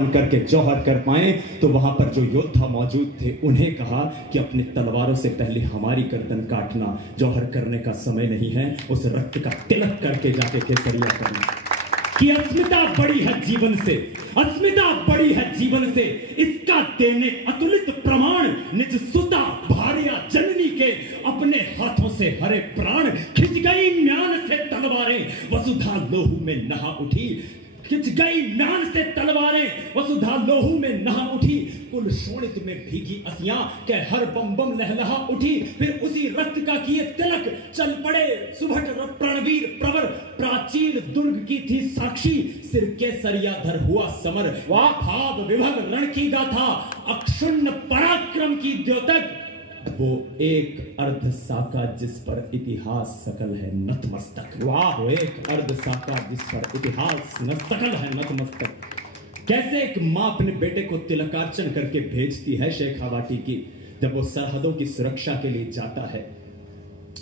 करके जौहर कर पाए तो वहां पर जो योद्धा मौजूद थे उन्हें कहा कि अपनी तलवारों से पहले हमारी गर्दन काटना, जौहर करने का समय नहीं है, उस रक्त का तिलक करके जाके केसरिया करना। कि अस्मिता बड़ी है जीवन से, अस्मिता बड़ी है जीवन से, इसका देने अतुलित प्रमाण, निज सुता भार्या जननी के अपने हाथों से हरे प्राण। खिंच गई म्यान से तलवारें, वसुधा लोहू में नहा उठी। खिंच गई म्यान से तलवारें, वसुधा लोहू में नहा उठी। कुल शोणित में भीगी असियां के हर बम बम लहलहा उठी। फिर उसी रक्त का किए तिलक चल पड़े सुभट प्रणवीर प्रवर। प्राचीन दुर्ग की थी साक्षी, सिर के सरियाधर हुआ समर। भाव विभव रण की गाथा, अक्षुण्ण पराक्रम की द्योतक। वो एक अर्ध साका जिस पर इतिहास सकल है नतमस्तक। वाह, वो एक अर्ध साका जिस पर इतिहास न सकल है नतमस्तक। कैसे एक मां अपने बेटे को तिलकार्चन करके भेजती है शेखावाटी की, जब वो सरहदों की सुरक्षा के लिए जाता है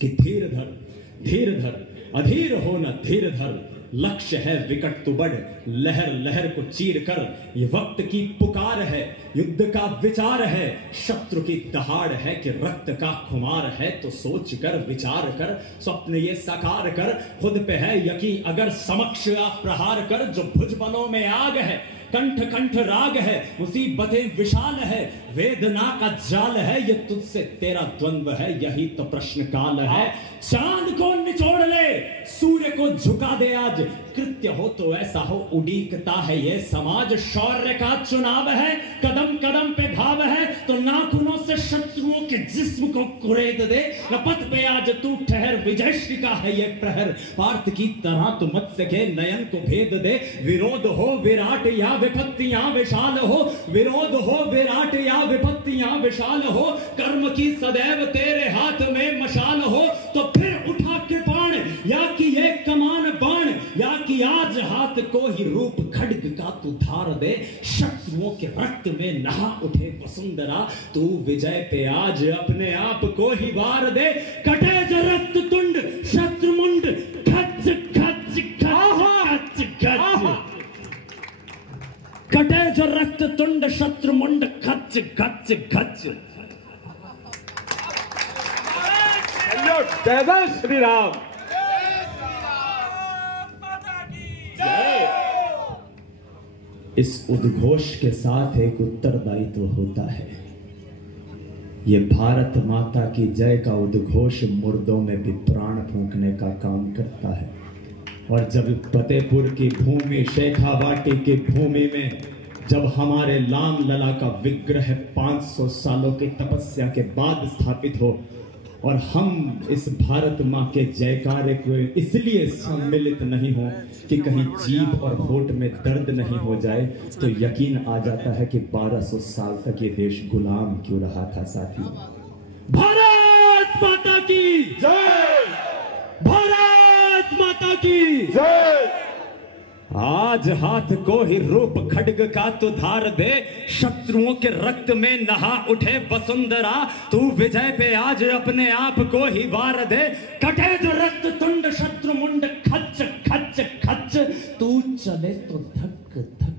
कि धीर धर अधीर हो न धीर धर। लक्ष्य है विकट तू बढ़, लहर लहर को चीर कर। ये वक्त की पुकार है, युद्ध का विचार है, शत्रु की दहाड़ है कि रक्त का खुमार है। तो सोच कर विचार कर, स्वप्न ये साकार कर। खुद पे है यकीन अगर समक्ष आप प्रहार कर। जो भुजबलों में आग है, कंठ कंठ राग है, मुसीबतें विशाल है, वेदना का जाल है। ये तुझसे तेरा द्वंद्व है, यही तो प्रश्न काल है। चांद को निचोड़ ले, सूर्य को झुका दे आज। कृत्य हो तो ऐसा हो, उड़ीकता है ये समाज। शौर्य का चुनाव है, कदम कदम पे घाव है। तो नाखूनों से शत्रुओं के जिस्म को कुरेद दे। रपत पे आज तू ठहर, विजयश्री का है ये प्रहर। पार्थ की तरह तू मत सके, नयन को भेद दे। विरोध हो विराट या विपत्तियां विशाल हो, विरोध हो विराट या विपत्तियां विशाल हो। कर्म की सदैव तेरे हाथ में मशाल हो। तो फिर उठा कृपाण, या कि ये कमान बाण, या कि आज हाथ को ही रूप खड्ग का तू धार दे। शत्रुओं के रक्त में नहा उठे वसुंधरा, तू विजय पे आज अपने आप को ही वार दे। कटे जो रक्त तुंड शत्रुमुंड, खच खच खच खच। कटे जो रक्त तुंड शत्रुमुंड, खच खच खच। जय जय श्री राम। इस उद्घोष के साथ एक उत्तरदायित्व होता है। ये भारत माता की जय का उद्घोष मुर्दों में भी प्राण फूंकने का काम करता है। और जब फतेहपुर की भूमि, शेखावाटी की भूमि में जब हमारे लाम लला का विग्रह 500 सालों की तपस्या के बाद स्थापित हो, और हम इस भारत माँ के जयकारे को इसलिए सम्मिलित नहीं हो कि कहीं जीभ और होठ में दर्द नहीं हो जाए, तो यकीन आ जाता है कि 1200 साल तक ये देश गुलाम क्यों रहा था साथियों। भारत माता की जय, भारत माता की जय। आज हाथ को ही रूप खड्ग का तू धार दे। शत्रुओं के रक्त में नहा उठे वसुंधरा, तू विजय पे आज अपने आप को ही वार दे। कटे जो रक्त तुंड शत्रुमुंड, खच खच खच। तू चले तो धक धक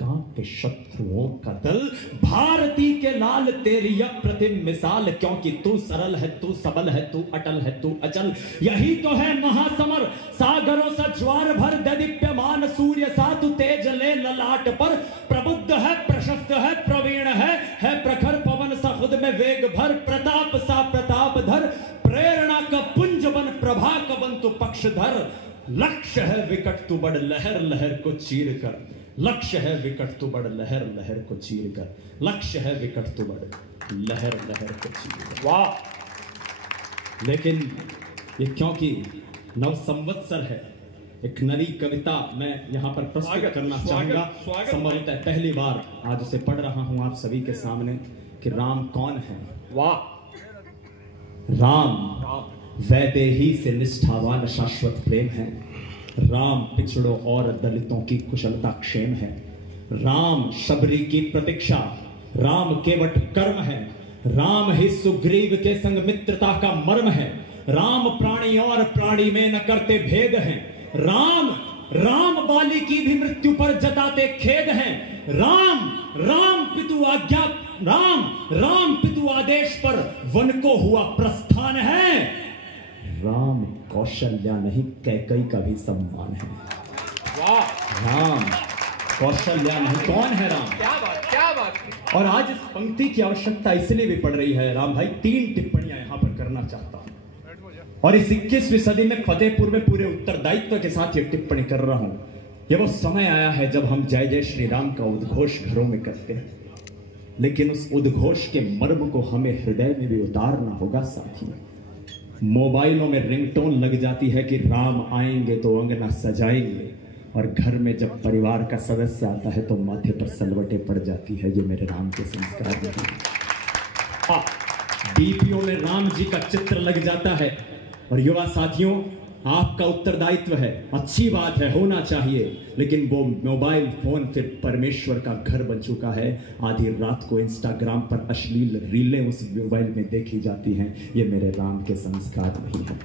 कांपे शत्रुओं का दल। भारती के लाल तेरी अप्रतिम मिसाल, क्योंकि तू सरल है, तू सबल है, तू अटल है, तू अचल। यही तो है महासमर, सागरों सा ज्वार भर दीप्यमान सूर्य सा तू तेज ले ललाट पर। प्रबुद्ध है, प्रशस्त है, प्रवीण है प्रखर पवन सा खुद में वेग भर। प्रताप सा प्रताप धर, प्रेरणा का पुंज बन, प्रभा का बन तू पक्षधर। लक्ष्य है विकट तू बढ़, लहर लहर को चीर कर। लक्ष्य है विकट तू बढ़, लहर लहर को चीर कर। लक्ष्य है विकट तू बढ़, लहर लहर को चीर कर। वाह! लेकिन ये क्योंकि नव संवत्सर है, एक नई कविता मैं यहाँ पर प्रस्तुत करना चाहूंगा। संभवतः पहली बार आज उसे पढ़ रहा हूं आप सभी के सामने कि राम कौन है। वाह! राम वैदेही से निष्ठावान शाश्वत प्रेम है। राम पिछड़ों और दलितों की कुशलता क्षेम है। राम शबरी की प्रतीक्षा, राम केवट कर्म है। राम ही सुग्रीव के संग मित्रता का मर्म है। राम प्राणी और प्राणी में न करते भेद हैं। राम बाली की भी मृत्यु पर जताते खेद हैं। राम राम पितु आज्ञा, राम पितु आदेश पर वन को हुआ प्रस्थान है। राम कौशल्या नहीं कैकई का भी सम्मान है। राम कौशल्या नहीं, कौन है राम? क्या बात। और आज इस पंक्ति की आवश्यकता इसलिए भी पड़ रही है राम भाई, 3 टिप्पणियां यहां पर करना चाहता हूं और इस 21वीं सदी में फतेहपुर में पूरे उत्तरदायित्व के साथ ये टिप्पणी कर रहा हूं। ये वो समय आया है जब हम जय जय श्री राम का उद्घोष घरों में करते हैं, लेकिन उस उद्घोष के मर्म को हमें हृदय में भी उतारना होगा साथियों। मोबाइलों में रिंगटोन लग जाती है कि राम आएंगे तो अंगना सजाएंगे, और घर में जब परिवार का सदस्य आता है तो माथे पर सलवटे पड़ जाती है। ये मेरे राम के संस्कार नहीं। डीपीओ में राम जी का चित्र लग जाता है। और युवा साथियों, आपका उत्तरदायित्व है, अच्छी बात है, होना चाहिए, लेकिन वो मोबाइल फोन फिर परमेश्वर का घर बन चुका है। आधी रात को इंस्टाग्राम पर अश्लील रीलें उस मोबाइल में देखी जाती हैं। ये मेरे राम के संस्कार नहीं है।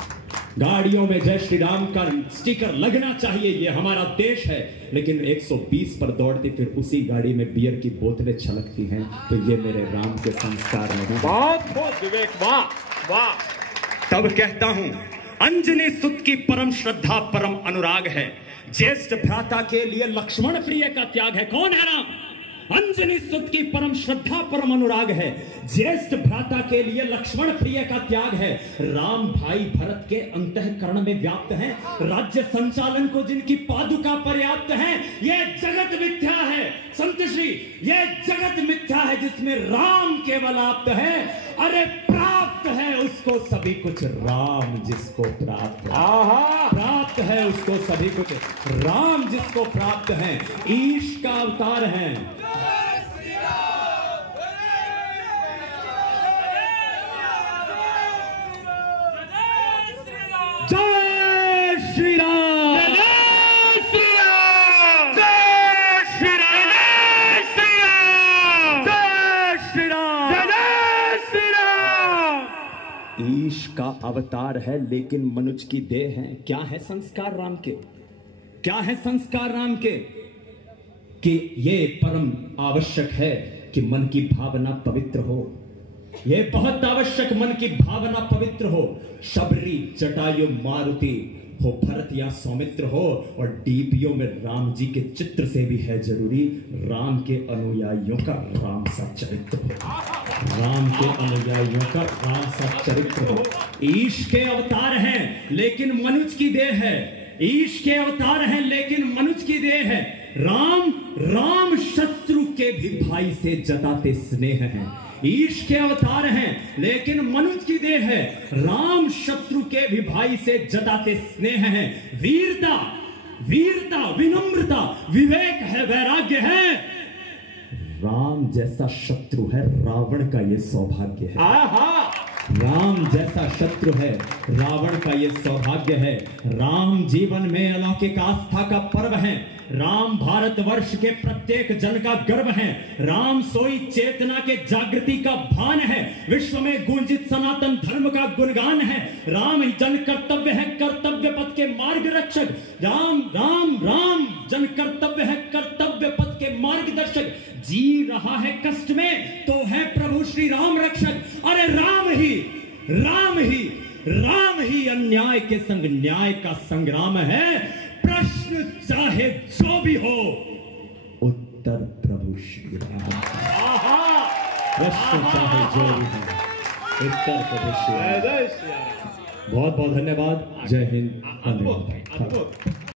गाड़ियों में जय श्री राम का स्टिकर लगना चाहिए, ये हमारा देश है, लेकिन 120 पर दौड़ती फिर उसी गाड़ी में बियर की बोतलें छलकती हैं, तो ये मेरे राम के संस्कार नहीं। बहुत विवेक, वाह। तब कहता हूं, अंजनी सुत की परम श्रद्धा परम अनुराग है, ज्येष्ठ भ्राता के लिए लक्ष्मण प्रिय का त्याग है। कौन है राम? अंजनी सुत की परम श्रद्धा परम अनुराग है, ज्येष्ठ भ्राता के लिए लक्ष्मण प्रिय का त्याग है। राम भाई भरत के अंतःकरण में व्याप्त हैं, राज्य संचालन को जिनकी पादुका पर्याप्त है। यह जगत मिथ्या है संत श्री, यह जगत मिथ्या है जिसमें राम केवल आप्त है। अरे प्राप्त है उसको सभी कुछ, राम जिसको प्राप्त है, प्राप्त है उसको सभी कुछ, राम जिसको प्राप्त है। ईश का अवतार है। जय श्री राम, जय श्री राम, जय श्री राम, जय श्री राम, जय श्री राम। ईश का अवतार है लेकिन मनुष्य की देह है। क्या है संस्कार राम के? क्या है संस्कार राम के? कि ये परम आवश्यक है कि मन की भावना पवित्र हो। यह बहुत आवश्यक, मन की भावना पवित्र हो। शबरी जटायु मारुति हो, भरत या सौमित्र हो, और डीपीओ में राम जी के चित्र से भी है जरूरी राम के अनुयायियों का राम सा चरित्र हो। राम के अनुयायियों का राम सा चरित्र हो। ईश के अवतार हैं लेकिन मनुष्य की देह है। ईश के अवतार हैं लेकिन मनुष्य की देह है। राम शत्रु के भी भाई से जताते स्नेह हैं। ईश के अवतार हैं लेकिन मनुष्य की देह है। राम शत्रु के भी भाई से जताते स्नेह हैं। वीरता, विनम्रता, विवेक है, वैराग्य है। राम जैसा शत्रु है रावण का ये सौभाग्य है। राम जैसा शत्रु है रावण का ये सौभाग्य है। राम जीवन में अलौकिक आस्था का पर्व है। राम भारतवर्ष के प्रत्येक जन का गर्व है। राम सोई चेतना के जागृति का भान है। विश्व में गुंजित सनातन धर्म का गुणगान है। राम ही जन कर्तव्य है, कर्तव्य पथ के मार्ग रक्षक। राम जन कर्तव्य है, कर्तव्य पथ के मार्गदर्शक। जी रहा है कष्ट में तो है प्रभु श्री राम रक्षक। अरे राम ही अन्याय के संग न्याय का संग्राम है। प्रश्न चाहे जो भी हो, उत्तर प्रभु श्री राम। प्रश्न चाहे जो भी हो, उत्तर प्रभु श्री राम। बहुत बहुत धन्यवाद। जय हिंद। अद्भुत।